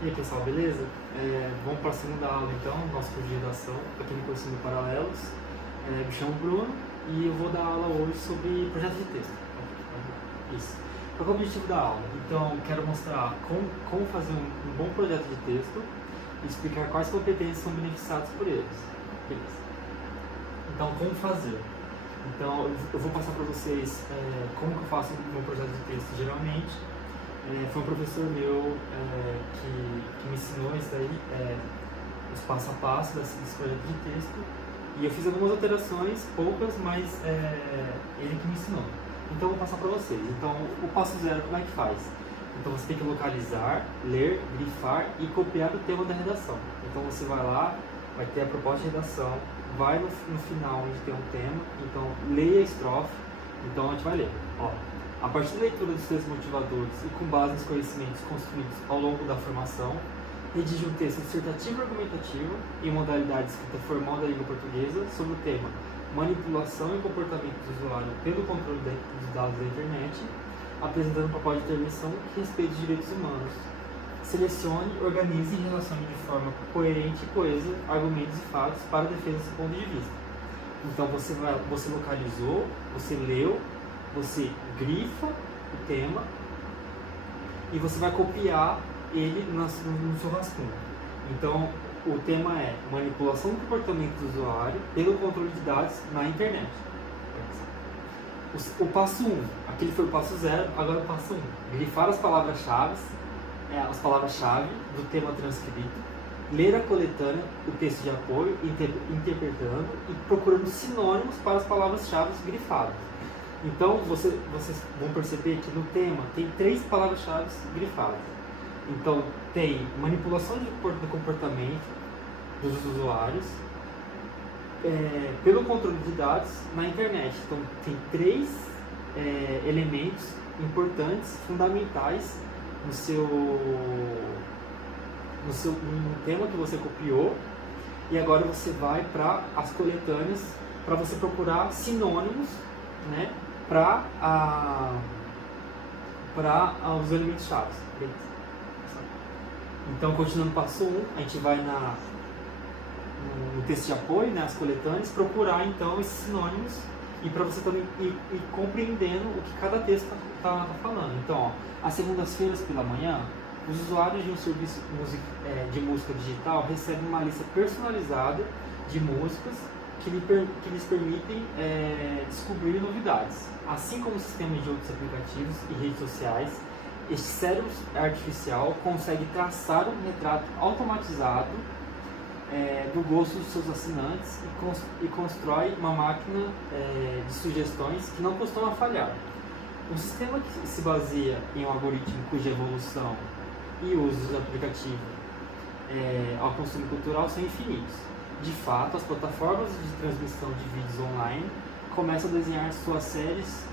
E aí pessoal, beleza? Vamos para a segunda aula então, nosso curso de redação, aqui no cursinho Paralelos. Me chamo Bruno e eu vou dar aula hoje sobre projeto de texto. Isso. Qual é o objetivo da aula? Então, quero mostrar como fazer um bom projeto de texto e explicar quais competências são beneficiadas por eles. Beleza. Então, como fazer? Então, eu vou passar para vocês como que eu faço um bom projeto de texto geralmente. Foi um professor meu que me ensinou isso daí, os passo a passo desse projeto de texto, e eu fiz algumas alterações, poucas, mas ele que me ensinou. Então eu vou passar para vocês. Então o passo zero, como é que faz? Então você tem que localizar, ler, grifar e copiar o tema da redação. Então você vai lá, vai ter a proposta de redação, vai no final onde tem um tema, então leia a estrofe, então a gente vai ler. Ó, a partir da leitura dos textos motivadores e com base nos conhecimentos construídos ao longo da formação, redige um texto dissertativo e argumentativo em modalidade escrita formal da língua portuguesa sobre o tema manipulação e comportamento do usuário pelo controle dos dados da internet, apresentando proposta de intervenção que respeite os direitos humanos. Selecione, organize e relacione de forma coerente e coesa argumentos e fatos para a defesa desse ponto de vista. Então você localizou, você leu, você grifa o tema e você vai copiar ele no seu rascunho. Então, o tema é manipulação do comportamento do usuário pelo controle de dados na internet. O passo 1, aquele foi o passo 0, agora o passo 1. Grifar as palavras-chave do tema transcrito, ler a coletânea, o texto de apoio, interpretando e procurando sinônimos para as palavras-chave grifadas. Então, vocês vão perceber que no tema tem 3 palavras-chave grifadas. Então, tem manipulação do comportamento dos usuários pelo controle de dados na internet. Então, tem 3 elementos importantes, fundamentais no tema que você copiou. E agora você vai para as coletâneas para você procurar sinônimos, né, para os elementos chaves. Então, continuando o passo 1, a gente vai no texto de apoio, né, as coletâneas, procurar então esses sinônimos e para você também ir compreendendo o que cada texto está falando. Então, ó, às segundas-feiras pela manhã, os usuários de um serviço de música digital recebem uma lista personalizada de músicas que lhes permitem descobrir novidades. Assim como o sistema de outros aplicativos e redes sociais, este cérebro artificial consegue traçar um retrato automatizado do gosto dos seus assinantes e constrói uma máquina de sugestões que não costuma falhar. Um sistema que se baseia em um algoritmo cuja evolução e usos do aplicativo ao consumo cultural são infinitos. De fato, as plataformas de transmissão de vídeos online começam a desenhar suas séries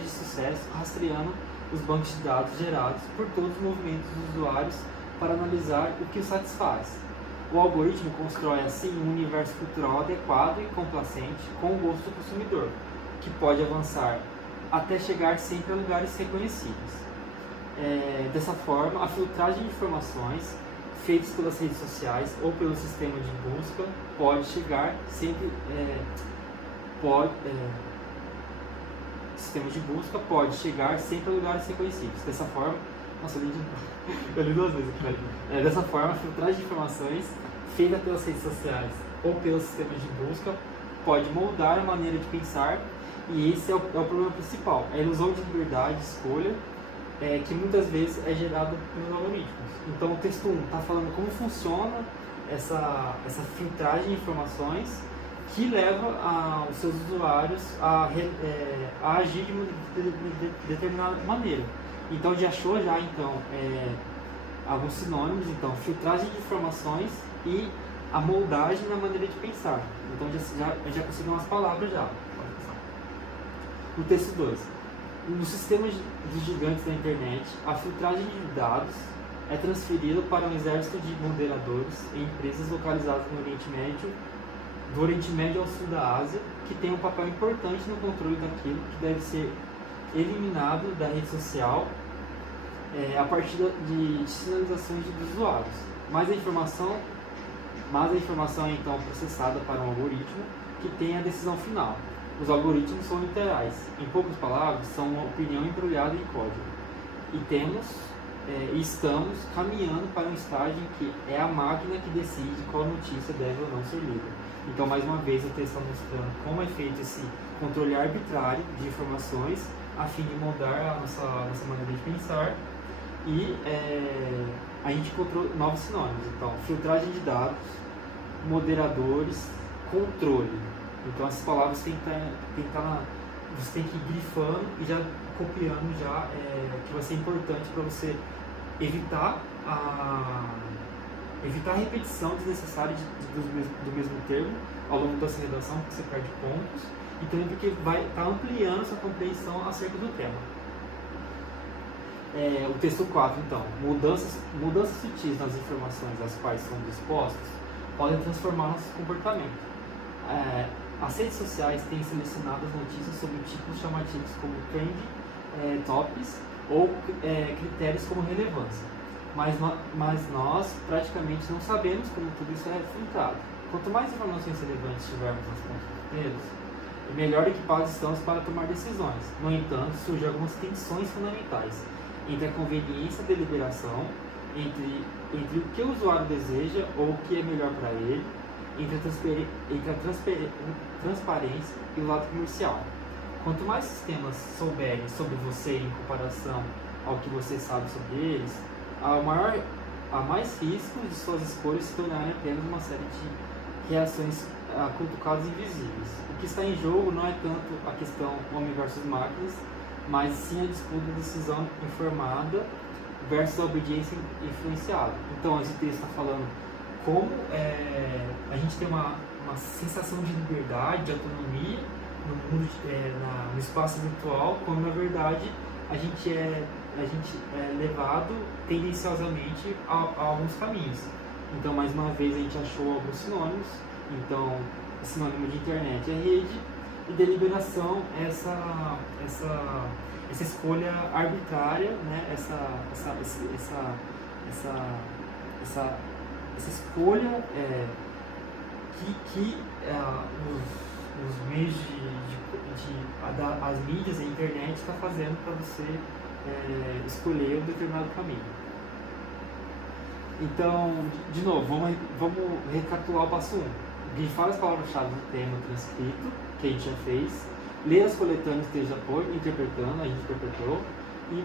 de sucesso, rastreando os bancos de dados gerados por todos os movimentos dos usuários para analisar o que os satisfaz. O algoritmo constrói assim um universo cultural adequado e complacente com o gosto do consumidor, que pode avançar até chegar sempre a lugares reconhecidos. Dessa forma, a filtragem de informações feitas pelas redes sociais ou pelo sistema de busca pode chegar sempre a lugares reconhecidos. Dessa forma, eu li 2 vezes aqui. Dessa forma, a filtragem de informações feita pelas redes sociais ou pelos sistemas de busca pode moldar a maneira de pensar, e esse é o problema principal, é a ilusão de liberdade de escolha que muitas vezes é gerado pelos algoritmos. Então, o texto 1 está falando como funciona essa filtragem de informações que leva os seus usuários a agir de determinada maneira. Então, já achou então alguns sinônimos, então filtragem de informações e a moldagem na maneira de pensar. Então já conseguiu umas palavras já. No texto 2, nos sistemas dos gigantes da internet, a filtragem de dados é transferida para um exército de moderadores em empresas localizadas no Oriente Médio, do Oriente Médio ao sul da Ásia, que tem um papel importante no controle daquilo que deve ser eliminado da rede social a partir de sinalizações dos usuários. Mas a informação é então processada para um algoritmo que tem a decisão final. Os algoritmos são literais. Em poucas palavras, são uma opinião embrulhada em código. E estamos caminhando para um estágio em que é a máquina que decide qual notícia deve ou não ser lida. Então, mais uma vez, o texto está mostrando como é feito esse controle arbitrário de informações a fim de moldar a nossa maneira de pensar. E a gente encontrou novos sinônimos. Então, filtragem de dados, moderadores, controle. Então, essas palavras você tem que ir grifando e já copiando que vai ser importante para você evitar a repetição desnecessária do mesmo termo ao longo da sua redação, porque você perde pontos, e também porque vai estar ampliando sua compreensão acerca do tema. O texto 4, então, mudanças sutis nas informações às quais somos expostos podem transformar nosso comportamento. As redes sociais têm selecionado as notícias sobre tipos chamativos como trend topics ou critérios como relevância, mas nós praticamente não sabemos como tudo isso é filtrado. Quanto mais informações relevantes tivermos nas pontas dos dedos, melhor equipados estamos para tomar decisões. No entanto, surgem algumas tensões fundamentais entre a conveniência da deliberação, entre o que o usuário deseja ou o que é melhor para ele, entre a transparência e o lado comercial. Quanto mais sistemas souberem sobre você em comparação ao que você sabe sobre eles, há mais riscos de suas escolhas se tornarem apenas uma série de reações a cutucados invisíveis. O que está em jogo não é tanto a questão homem versus máquinas, mas sim a disputa da decisão informada versus a obediência influenciada. Então, esse texto está falando como a gente tem uma sensação de liberdade, de autonomia no mundo, no espaço virtual, quando na verdade a gente é levado tendenciosamente a alguns caminhos. Então, mais uma vez, a gente achou alguns sinônimos. Então, o sinônimo de internet é rede, e deliberação é essa escolha arbitrária, né? essa escolha que os meios as mídias, a internet está fazendo para você escolher um determinado caminho. Então, de novo, vamos recapitular o passo 1. Grifar as palavras-chave do tema transcrito, que a gente já fez, ler as coletâneas de texto de apoio, interpretando, a gente interpretou, e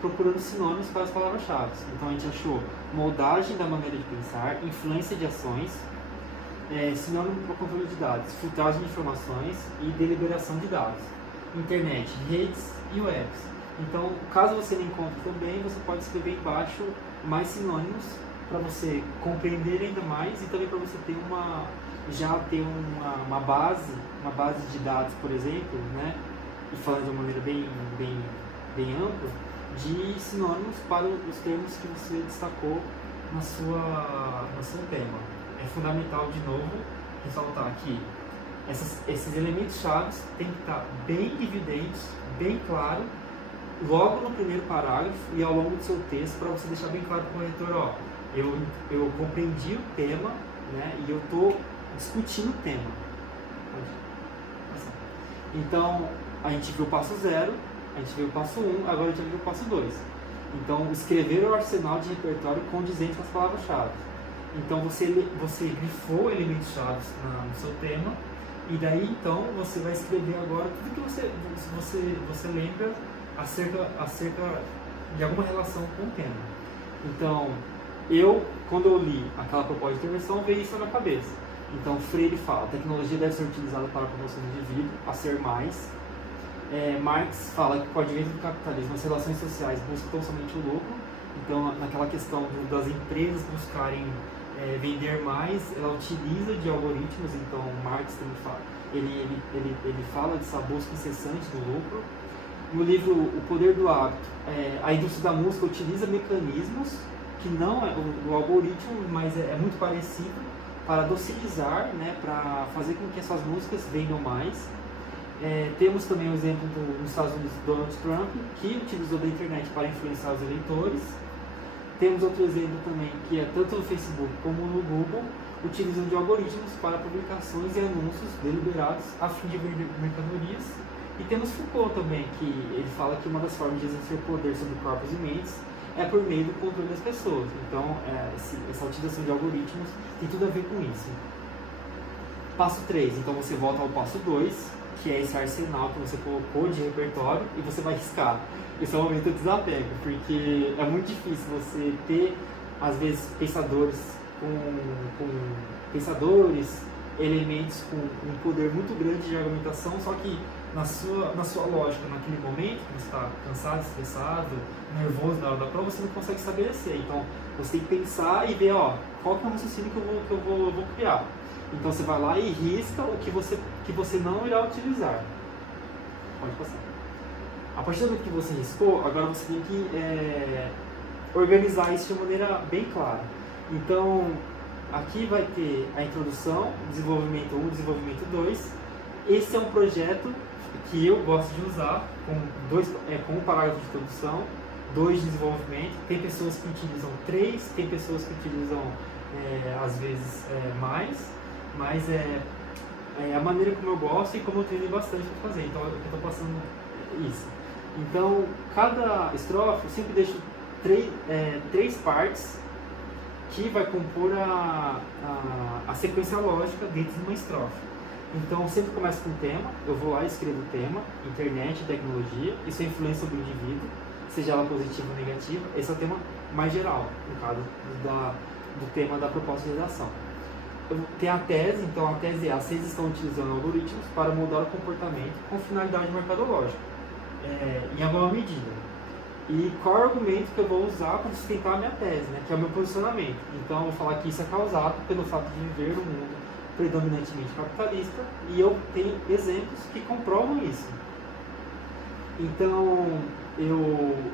procurando sinônimos para as palavras-chave. Então a gente achou moldagem da maneira de pensar, influência de ações, sinônimo para controle de dados, filtragem de informações e deliberação de dados, internet, redes e webs. Então, caso você não encontre também, você pode escrever embaixo mais sinônimos para você compreender ainda mais e também para você ter uma base de dados, por exemplo, né? E falando de uma maneira bem ampla, de sinônimos para os termos que você destacou no seu tema. É fundamental, de novo, ressaltar que esses elementos chaves têm que estar bem evidentes, bem claro, logo no primeiro parágrafo e ao longo do seu texto, para você deixar bem claro para o corretor, eu compreendi o tema, né, e eu estou discutindo o tema. Então, a gente viu o passo 0, a gente viu o passo 1, agora a gente vai ver o passo 2. Então, escrever o arsenal de repertório condizente com as palavras-chave. Então, você grifou elementos-chave no seu tema, e daí, então, você vai escrever agora tudo que você lembra acerca de alguma relação com o tema. Então, quando eu li aquela proposta de intervenção, veio isso na minha cabeça. Então, Freire fala, a tecnologia deve ser utilizada para a promoção do indivíduo, a ser mais. Marx fala que com o advento do capitalismo, as relações sociais buscam somente o lucro. Então, naquela questão das empresas buscarem vender mais, ela utiliza de algoritmos. Então, Marx também fala, ele fala dessa busca incessante do lucro. No livro O Poder do Hábito, a indústria da música utiliza mecanismos que não é o algoritmo, mas é muito parecido, para docilizar, né, para fazer com que essas músicas vendam mais. Temos também o exemplo nos Estados Unidos do Donald Trump, que utilizou da internet para influenciar os eleitores. Temos outro exemplo também, que é tanto no Facebook como no Google, utilizam de algoritmos para publicações e anúncios deliberados a fim de vender mercadorias. E temos Foucault também, que ele fala que uma das formas de exercer poder sobre corpos e mentes é por meio do controle das pessoas. Então, essa utilização de algoritmos tem tudo a ver com isso. Passo 3, então você volta ao passo 2, que é esse arsenal que você colocou de repertório e você vai riscar. Esse é o momento do desapego, porque é muito difícil você ter, às vezes, pensadores, elementos com um poder muito grande de argumentação, só que na sua lógica, naquele momento que você está cansado, estressado, nervoso na hora da prova, você não consegue estabelecer. Então, você tem que pensar e ver, qual que é o raciocínio que eu vou criar. Então, você vai lá e risca o que você não irá utilizar. Pode passar. A partir do momento que você riscou, agora você tem que organizar isso de maneira bem clara. Então, aqui vai ter a introdução, desenvolvimento 1, desenvolvimento 2. Esse é um projeto que eu gosto de usar com um parágrafo de introdução, 2 de desenvolvimento. Tem pessoas que utilizam 3, tem pessoas que utilizam às vezes mais, mas é a maneira como eu gosto e como eu treinei bastante para fazer. Então eu estou passando isso. Então cada estrofe eu sempre deixo 3 partes que vai compor a sequência lógica dentro de uma estrofe. Então, sempre começa com um tema, eu vou lá e escrevo o tema, internet, tecnologia, isso influencia sobre o indivíduo, seja ela positiva ou negativa. Esse é o tema mais geral, no caso do tema da proposta de redação. Tem a tese, então a tese é: as redes estão utilizando algoritmos para mudar o comportamento com finalidade mercadológica, em alguma medida. E qual é o argumento que eu vou usar para sustentar a minha tese, né, que é o meu posicionamento. Então, eu vou falar que isso é causado pelo fato de viver num mundo predominantemente capitalista, e eu tenho exemplos que comprovam isso. Então,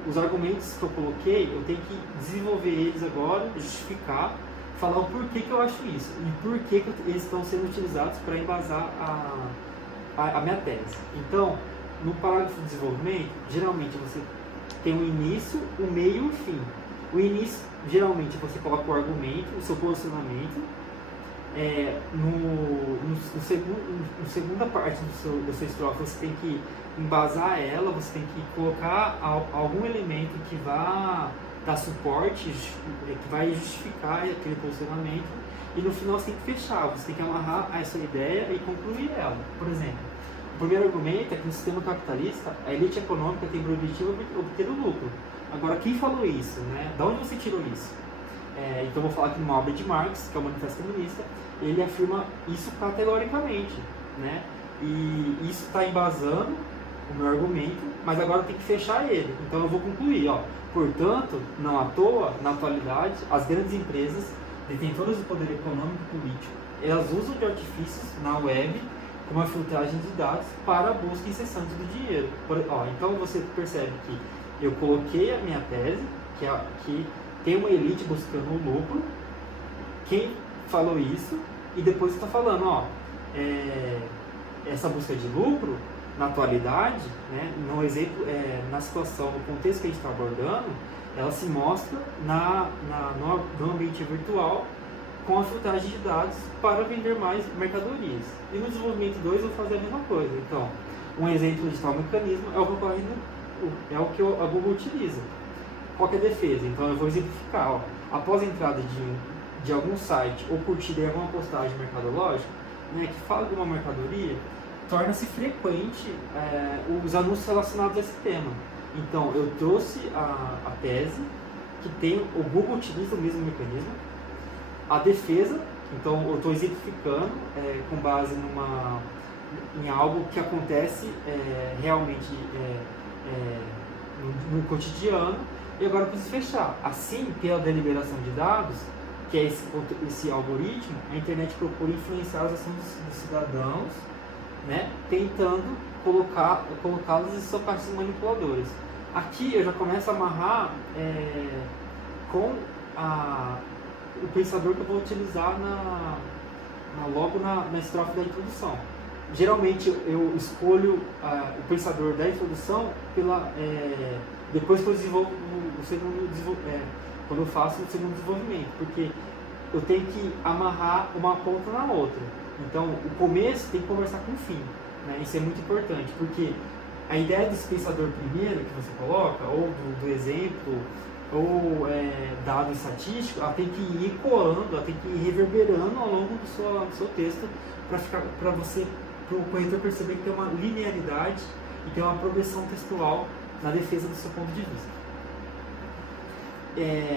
os argumentos que eu coloquei, eu tenho que desenvolver eles agora, justificar, falar o porquê que eu acho isso e porquê que eles estão sendo utilizados para embasar a minha tese. Então, no parágrafo de desenvolvimento, geralmente você tem um início, um meio e um fim. O início, geralmente, você coloca o argumento, o seu posicionamento. No segunda parte da sua estrofe, você tem que embasar ela, você tem que colocar algum elemento que vá dar suporte, que vai justificar aquele posicionamento, e no final você tem que fechar, você tem que amarrar essa ideia e concluir ela. Por exemplo, o primeiro argumento é que no sistema capitalista, a elite econômica tem por objetivo obter o lucro. Agora, quem falou isso, né? Da onde você tirou isso? Então, eu vou falar aqui numa obra de Marx, que é o Manifesto Comunista. Ele afirma isso categoricamente, né? E isso está embasando o meu argumento, mas agora tem que fechar ele. Então eu vou concluir, portanto, não à toa, na atualidade, as grandes empresas detentoras do poder econômico e político, elas usam de artifícios na web como a filtragem de dados para a busca incessante do dinheiro. Então você percebe que eu coloquei a minha tese, que tem uma elite buscando o lucro. Quem falou isso? E depois está falando, essa busca de lucro, na atualidade, né, no exemplo, na situação, no contexto que a gente está abordando, ela se mostra no ambiente virtual com a filtragem de dados para vender mais mercadorias. E no desenvolvimento 2 eu vou fazer a mesma coisa. Então, um exemplo de tal mecanismo é o que a Google utiliza. Qual que é a defesa? Então eu vou exemplificar. Após a entrada de algum site ou curtida em alguma postagem mercadológica, né, que fala de uma mercadoria, torna-se frequente os anúncios relacionados a esse tema. Então eu trouxe a tese, que o Google utiliza o mesmo mecanismo. A defesa, então eu estou exemplificando com base em algo que acontece realmente no cotidiano. E agora eu preciso fechar. Assim, pela deliberação de dados, que é esse algoritmo, a internet procura influenciar as ações dos cidadãos, né, tentando colocá-los em suas partes manipuladoras. Aqui eu já começo a amarrar com o pensador que eu vou utilizar logo na estrofe da introdução. geralmente eu escolho o pensador da introdução depois que eu desenvolvo quando eu faço o segundo desenvolvimento, porque eu tenho que amarrar uma ponta na outra. Então, o começo tem que conversar com o fim, né? Isso é muito importante, porque a ideia desse pensador primeiro que você coloca, ou do exemplo, ou dado estatístico, ela tem que ir ecoando, ela tem que ir reverberando ao longo do seu texto, para o corretor perceber que tem uma linearidade e tem uma progressão textual na defesa do seu ponto de vista.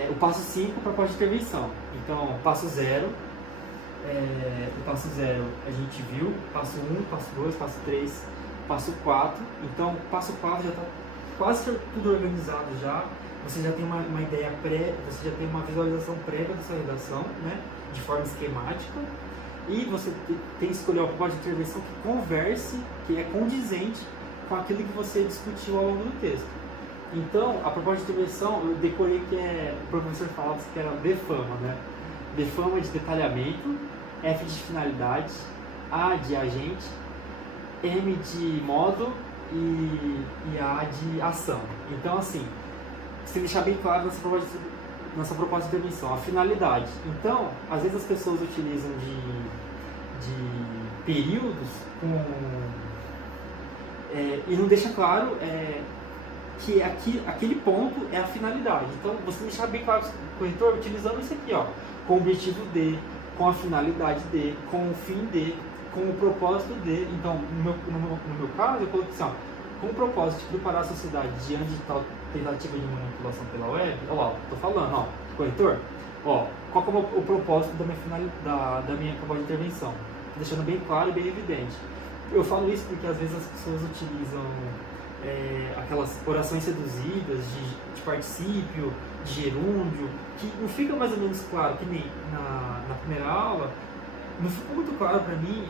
O passo 5, proposta de intervenção. Então, passo 0, o passo 0 a gente viu, passo 1, passo 2, passo 3, passo 4. Então, passo 4 já está quase tudo organizado já. Você já tem uma ideia você já tem uma visualização prévia da sua redação, né, de forma esquemática. E você tem que escolher uma proposta de intervenção que converse, que é condizente com aquilo que você discutiu ao longo do texto. Então, a proposta de intervenção, eu decorei que o professor falava que era DFAMA, né? DFAMA de detalhamento, F de finalidade, A de agente, M de modo e A de ação. Então, assim, você deixar bem claro nessa proposta de intervenção, a finalidade. Então, às vezes as pessoas utilizam de períodos e não deixa claro que aquele ponto é a finalidade. Então, você deixar bem claro para o corretor utilizando isso aqui, ó, com o objetivo de, com a finalidade de, com o fim de, com o propósito de. Então, no meu caso, eu coloquei assim, ó, com o propósito de preparar a sociedade diante de tal tentativa de manipulação pela web. Olha lá, estou falando, ó, corretor, ó, qual que é o propósito da minha proposta de intervenção? Deixando bem claro e bem evidente. Eu falo isso porque às vezes as pessoas utilizam aquelas orações seduzidas de particípio, de gerúndio, que não fica mais ou menos claro, que nem na primeira aula, não ficou muito claro para mim,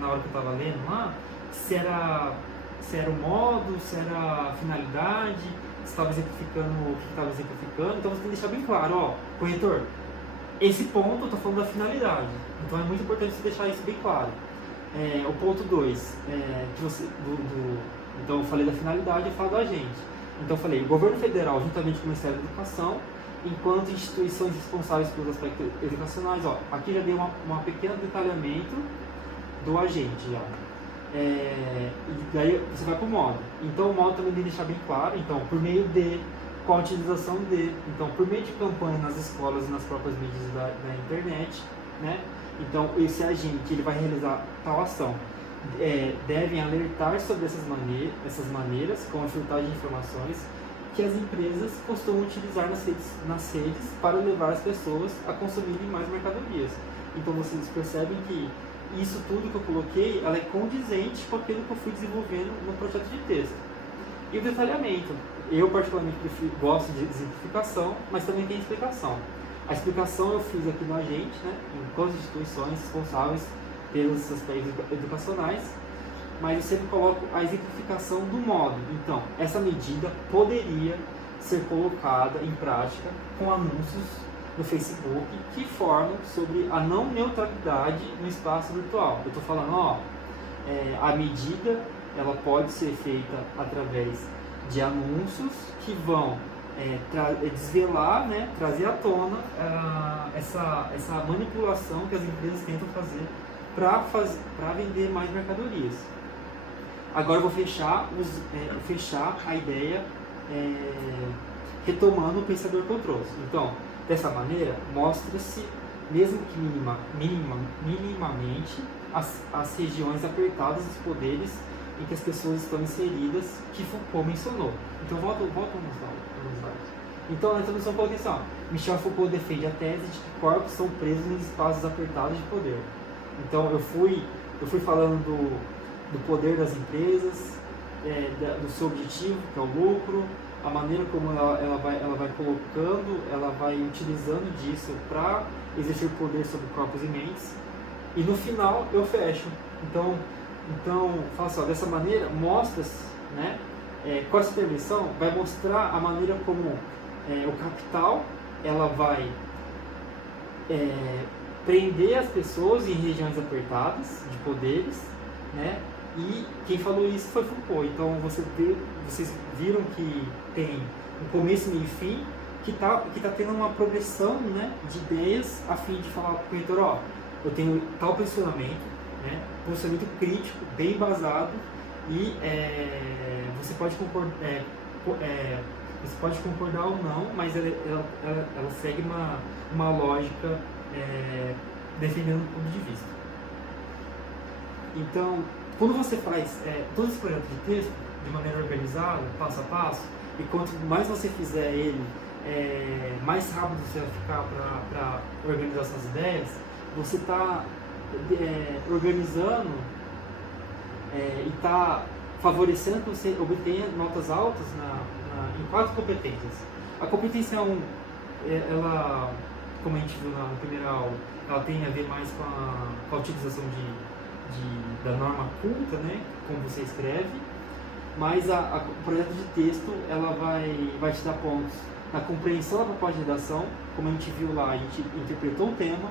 na hora que eu estava lendo lá, se era o modo, se era a finalidade, se estava exemplificando o que estava exemplificando. Então você tem que deixar bem claro, ó, corretor, esse ponto eu estou falando da finalidade, então é muito importante você deixar isso bem claro. O ponto 2, então eu falei da finalidade, eu falo da agente. Então eu falei, o governo federal, juntamente com o Ministério da Educação, enquanto instituições responsáveis pelos aspectos educacionais, ó, aqui já dei um pequeno detalhamento do agente já. E daí você vai para o modo. Então o modo também tem que deixar bem claro, então por meio de, com a utilização de, então por meio de campanha nas escolas e nas próprias mídias da internet, né? Então esse agente ele vai realizar tal ação. Devem alertar sobre essas maneiras, com a filtragem de informações que as empresas costumam utilizar nas redes para levar as pessoas a consumirem mais mercadorias. Então vocês percebem que isso tudo que eu coloquei, ela é condizente com aquilo que eu fui desenvolvendo no projeto de texto. E o detalhamento, eu particularmente gosto de exemplificação, mas também tem explicação. A explicação eu fiz aqui no agente, né, em todas as instituições responsáveis pelos aspectos educacionais, mas eu sempre coloco a exemplificação do modo. Então, essa medida poderia ser colocada em prática com anúncios no Facebook que informam sobre a não neutralidade no espaço virtual. Eu estou falando, ó, a medida ela pode ser feita através de anúncios que vão desvelar, né, trazer à tona essa manipulação que as empresas tentam fazer para vender mais mercadorias. Agora eu vou fechar a ideia retomando o pensador que eu trouxe. Então, dessa maneira, mostra-se, mesmo que minimamente, as regiões apertadas dos poderes em que as pessoas estão inseridas, que Foucault mencionou. Então, volta nos slides. Então, na introdução eu coloquei assim, ó, Michel Foucault defende a tese de que corpos são presos nos espaços apertados de poder. Então, eu fui falando do poder das empresas, do seu objetivo, que é o lucro, a maneira como ela vai colocando, ela vai utilizando disso para exercer poder sobre corpos e mentes. E no final eu fecho. Então fala assim, ó, dessa maneira mostra-se, né, com essa intervenção vai mostrar a maneira como o capital ela vai prender as pessoas em regiões apertadas de poderes né? E quem falou isso foi Foucault. Então vocês viram que tem um começo, meio e fim, que tá tendo uma progressão, né, de ideias a fim de falar para o corretor, ó, eu tenho tal posicionamento, né, posicionamento crítico, bem embasado, e você pode concordar ou não, mas ela segue uma lógica defendendo um ponto de vista. Então, quando você faz todo esse projeto de texto de maneira organizada, passo a passo, e quanto mais você fizer ele, mais rápido você vai ficar para organizar suas ideias, você está organizando e está favorecendo que você obtenha notas altas em 4 competências. A competência 1, ela, como a gente viu na primeira aula, ela tem a ver mais com a utilização da norma culta, né, como você escreve, mas o projeto de texto ela vai te dar pontos na compreensão da proposta de redação. Como a gente viu lá, a gente interpretou o tema,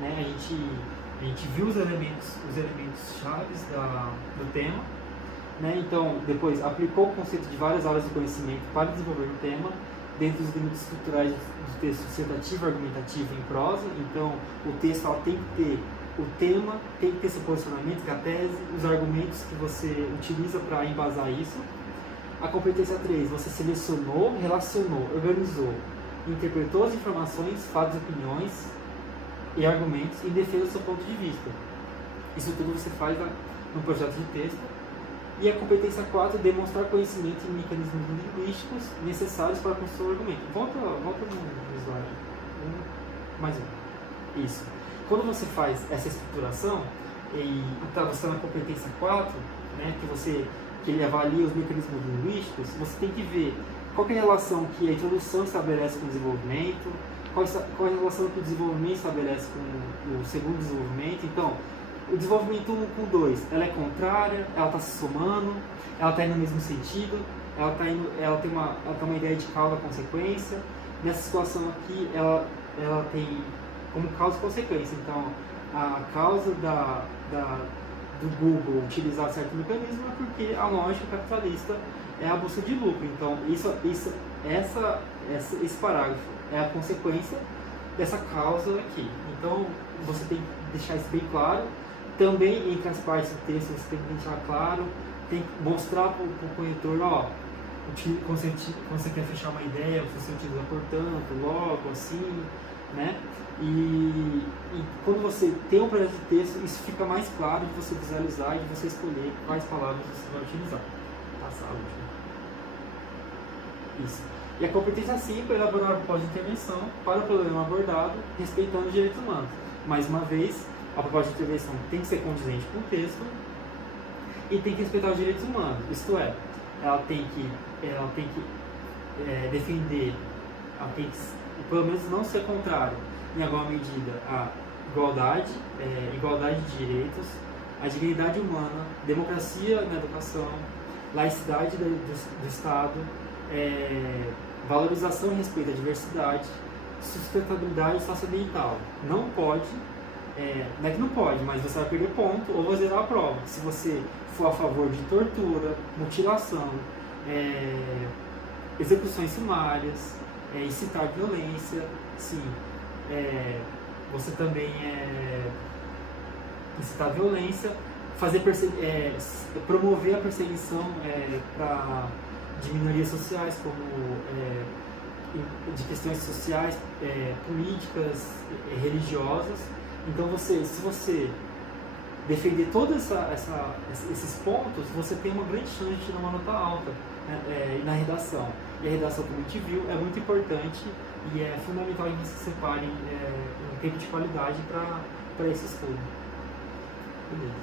né, a gente viu os elementos chaves do tema, né, então depois aplicou o conceito de várias áreas de conhecimento para desenvolver o tema, dentro dos limites estruturais do texto dissertativo, argumentativo e em prosa. Então o texto tem que ter o tema, tem que ter seu posicionamento, que é a tese, os argumentos que você utiliza para embasar isso. A competência 3, você selecionou, relacionou, organizou, interpretou as informações, fatos, opiniões e argumentos em defesa do seu ponto de vista. Isso tudo você faz no projeto de texto. E a competência 4, demonstrar conhecimento em mecanismos linguísticos necessários para construir o argumento. Volta no slide. Mais um. Isso. Quando você faz essa estruturação, e você está na competência 4, né, que ele avalia os mecanismos linguísticos, você tem que ver qual é a relação que a introdução estabelece com o desenvolvimento, qual é a relação que o desenvolvimento estabelece com o segundo desenvolvimento. Então, o desenvolvimento 1 com 2, ela é contrária, ela está se somando, ela está indo no mesmo sentido, ela tem uma ideia de causa-consequência. Nessa situação aqui, ela tem como causa e consequência. Então, a causa do Google utilizar certo mecanismo é porque a lógica capitalista é a busca de lucro. Então, esse parágrafo é a consequência dessa causa aqui. Então, você tem que deixar isso bem claro. Também, entre as partes do texto, você tem que deixar claro, tem que mostrar para o corretor, ó, quando você quer fechar uma ideia, você utiliza portanto, logo, assim, né? E quando você tem um projeto de texto, isso fica mais claro de você visualizar e de você escolher quais palavras você vai utilizar. Passar a última. Isso. E a competência 5 é elaborar uma proposta de intervenção para o problema abordado, respeitando os direitos humanos. Mais uma vez, a proposta de intervenção tem que ser condizente com o texto e tem que respeitar os direitos humanos. Isto é, ela tem que defender, ela tem que, pelo menos, não ser contrário em alguma medida a igualdade de direitos, a dignidade humana, democracia na educação, laicidade do Estado, valorização e respeito à diversidade, sustentabilidade socioambiental. Não pode, não é que não pode, mas você vai perder ponto ou vai zerar a prova. Se você for a favor de tortura, mutilação, execuções sumárias, incitar violência, sim. Você também incitar violência, promover a perseguição de minorias sociais, como de questões sociais, políticas, religiosas. Então, se você defender todos esses pontos, você tem uma grande chance de tirar uma nota alta, né, na redação. E a redação, como a gente viu, é muito importante e é fundamental que você separe um tempo de qualidade para esse estudo. Beleza.